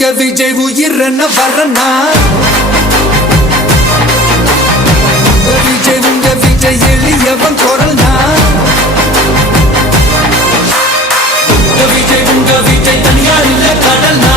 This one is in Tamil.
உங்க விஜய் உயிர் என்ன வரனா விஜய் உங்க விஜய் எளியவன் குரல்னா விஜய் உங்க விஜய் தனியா இல்ல கடல்னா